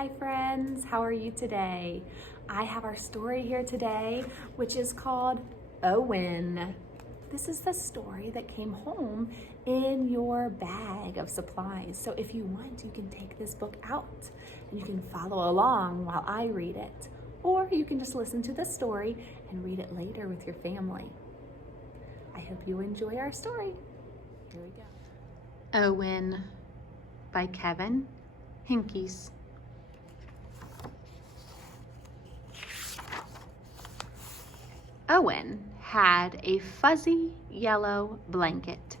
Hi friends, how are you today? I have our story here today, which is called Owen. This is the story that came home in your bag of supplies. So if you want, you can take this book out and you can follow along while I read it. Or you can just listen to the story and read it later with your family. I hope you enjoy our story. Here we go. Owen by Kevin Henkes. Owen had a fuzzy yellow blanket.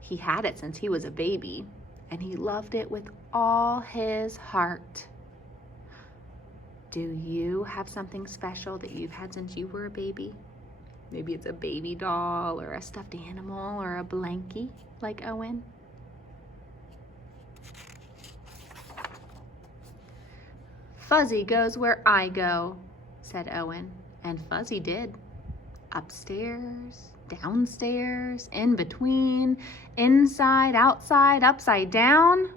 He had it since he was a baby, and he loved it with all his heart. Do you have something special that you've had since you were a baby? Maybe it's a baby doll or a stuffed animal or a blankie like Owen. Fuzzy goes where I go, said Owen, and Fuzzy did. Upstairs, downstairs, in between, inside, outside, upside down.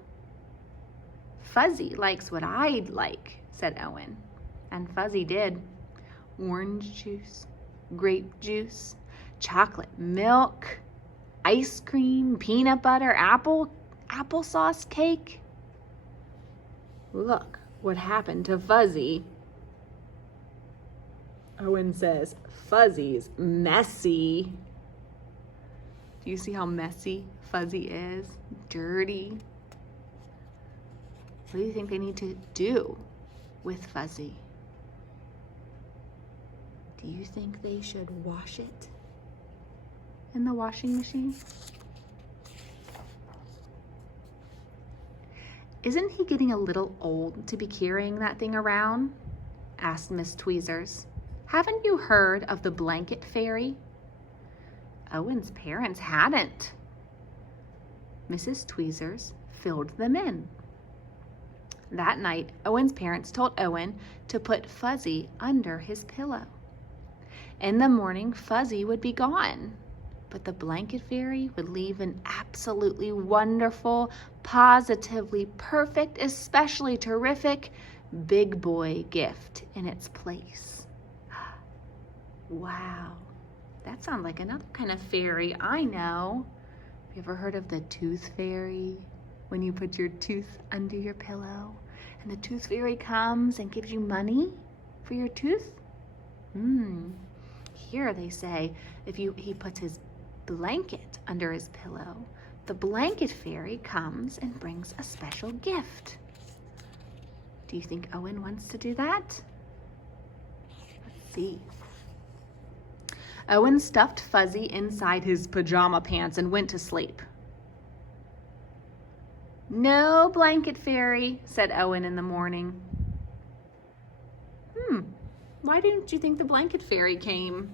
Fuzzy likes what I'd like, said Owen, and Fuzzy did. Orange juice, grape juice, chocolate milk, ice cream, peanut butter, applesauce cake. Look what happened to Fuzzy. Owen says, Fuzzy's messy. Do you see how messy Fuzzy is? Dirty. What do you think they need to do with Fuzzy? Do you think they should wash it in the washing machine? Isn't he getting a little old to be carrying that thing around? Asked Miss Tweezers. Haven't you heard of the blanket fairy? Owen's parents hadn't. Mrs. Tweezers filled them in. That night, Owen's parents told Owen to put Fuzzy under his pillow. In the morning, Fuzzy would be gone, but the blanket fairy would leave an absolutely wonderful, positively perfect, especially terrific big boy gift in its place. Wow, that sounds like another kind of fairy I know. Have you ever heard of the tooth fairy? When you put your tooth under your pillow and the tooth fairy comes and gives you money for your tooth? Here they say if he puts his blanket under his pillow, the blanket fairy comes and brings a special gift. Do you think Owen wants to do that? Let's see. Owen stuffed Fuzzy inside his pajama pants and went to sleep. No blanket fairy, said Owen in the morning. Why didn't you think the blanket fairy came?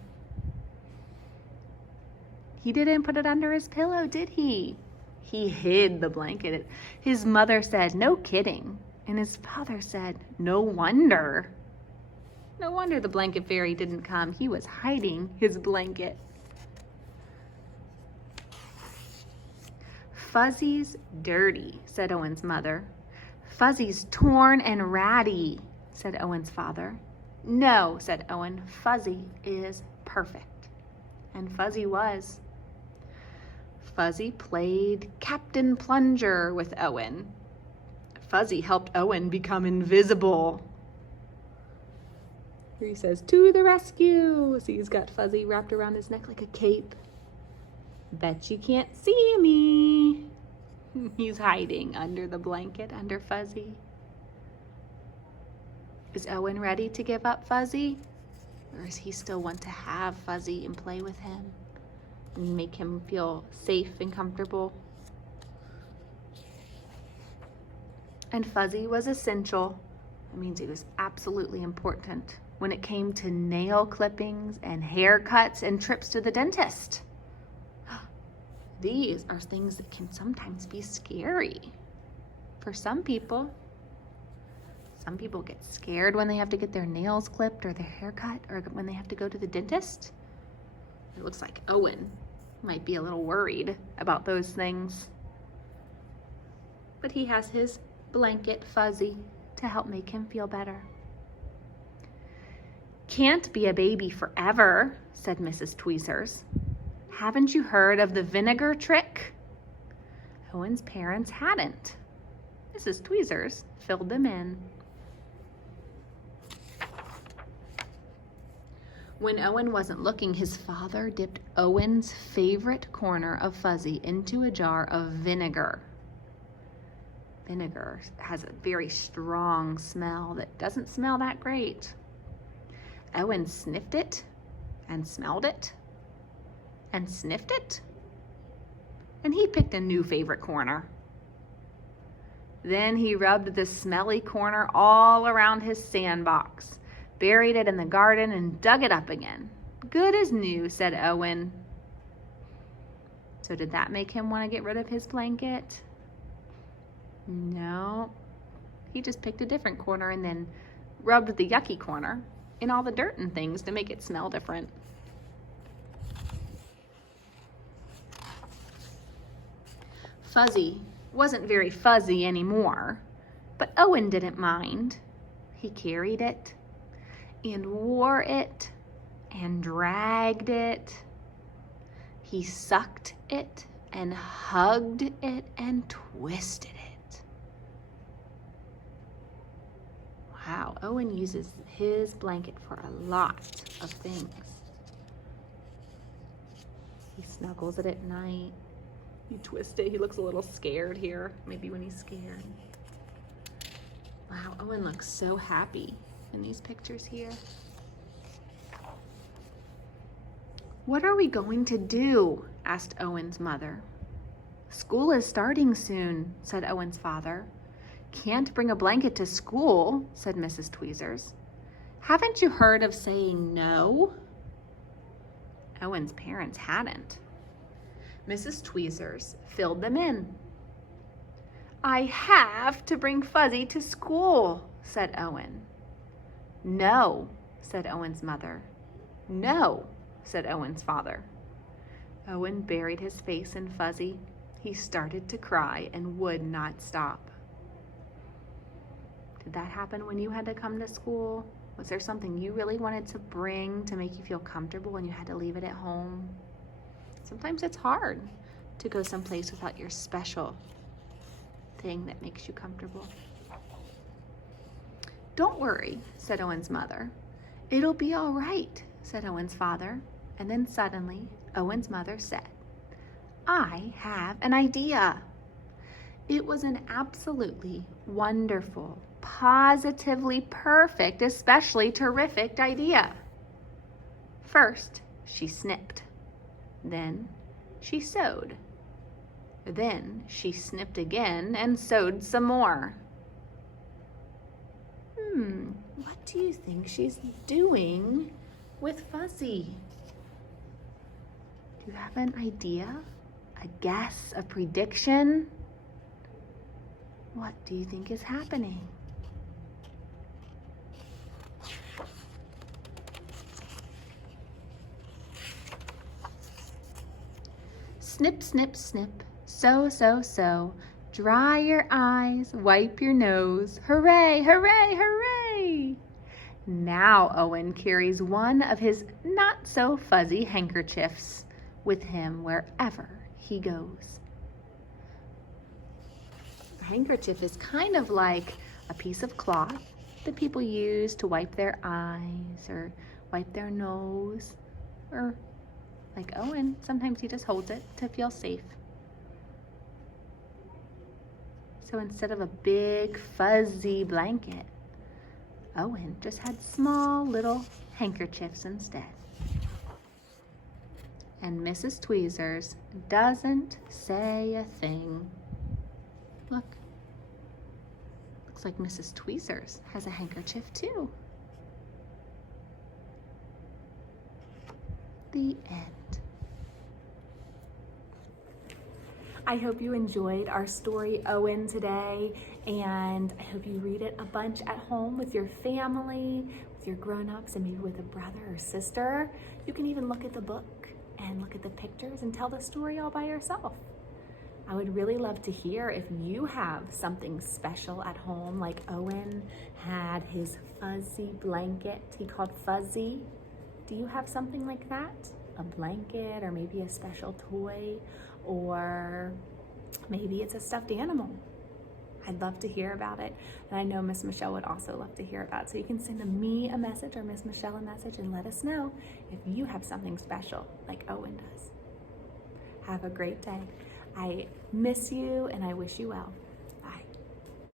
He didn't put it under his pillow, did he? He hid the blanket. His mother said, no kidding. And his father said, no wonder. No wonder the blanket fairy didn't come. He was hiding his blanket. Fuzzy's dirty, said Owen's mother. Fuzzy's torn and ratty, said Owen's father. No, said Owen, Fuzzy is perfect. And Fuzzy was. Fuzzy played Captain Plunger with Owen. Fuzzy helped Owen become invisible. Here he says, to the rescue. See, he's got Fuzzy wrapped around his neck like a cape. Bet you can't see me. He's hiding under the blanket, under Fuzzy. Is Owen ready to give up Fuzzy? Or does he still want to have Fuzzy and play with him and make him feel safe and comfortable? And Fuzzy was essential. That means he was absolutely important when it came to nail clippings and haircuts and trips to the dentist. These are things that can sometimes be scary for some people. Some people get scared when they have to get their nails clipped or their hair cut or when they have to go to the dentist. It looks like Owen might be a little worried about those things. But he has his blanket Fuzzy to help make him feel better. "Can't be a baby forever," said Mrs. Tweezers. "Haven't you heard of the vinegar trick?" Owen's parents hadn't. Mrs. Tweezers filled them in. When Owen wasn't looking, his father dipped Owen's favorite corner of Fuzzy into a jar of vinegar. Vinegar has a very strong smell that doesn't smell that great. Owen sniffed it and smelled it and sniffed it, and he picked a new favorite corner. Then he rubbed the smelly corner all around his sandbox, buried it in the garden, and dug it up again. "Good as new," said Owen. So did that make him want to get rid of his blanket? No. He just picked a different corner and then rubbed the yucky corner in all the dirt and things to make it smell different. Fuzzy wasn't very fuzzy anymore, but Owen didn't mind. He carried it and wore it and dragged it. He sucked it and hugged it and twisted it. Wow, Owen uses his blanket for a lot of things. He snuggles it at night. You twist it. He looks a little scared here, maybe when he's scared. Wow, Owen looks so happy in these pictures here. "What are we going to do?" asked Owen's mother. "School is starting soon," said Owen's father. "Can't bring a blanket to school," said Mrs. Tweezers. "Haven't you heard of saying no?" Owen's parents hadn't. Mrs. Tweezers filled them in. "I have to bring Fuzzy to school," said Owen. "No," said Owen's mother. "No," said Owen's father. Owen buried his face in Fuzzy. He started to cry and would not stop. Did that happen when you had to come to school? Was there something you really wanted to bring to make you feel comfortable and you had to leave it at home? Sometimes it's hard to go someplace without your special thing that makes you comfortable. "Don't worry," said Owen's mother. "It'll be all right," said Owen's father. And then suddenly, Owen's mother said, "I have an idea." It was an absolutely wonderful, positively perfect, especially terrific idea. First, she snipped. Then she sewed. Then she snipped again and sewed some more. What do you think she's doing with Fuzzy? Do you have an idea? A guess? A prediction? What do you think is happening? Snip, snip, snip, sew, sew, sew. Dry your eyes, wipe your nose. Hooray, hooray, hooray! Now Owen carries one of his not-so-fuzzy handkerchiefs with him wherever he goes. A handkerchief is kind of like a piece of cloth that people use to wipe their eyes or wipe their nose, or like Owen, sometimes he just holds it to feel safe. So instead of a big fuzzy blanket, Owen just had small little handkerchiefs instead. And Mrs. Tweezers doesn't say a thing. Look, looks like Mrs. Tweezers has a handkerchief too. The end. I hope you enjoyed our story, Owen, today, and I hope you read it a bunch at home with your family, with your grown-ups, and maybe with a brother or sister. You can even look at the book and look at the pictures and tell the story all by yourself. I would really love to hear if you have something special at home, like Owen had his fuzzy blanket he called Fuzzy. Do you have something like that? A blanket, or maybe a special toy, or maybe it's a stuffed animal. I'd love to hear about it. And I know Miss Michelle would also love to hear about it. So you can send me a message or Miss Michelle a message and let us know if you have something special like Owen does. Have a great day. I miss you and I wish you well.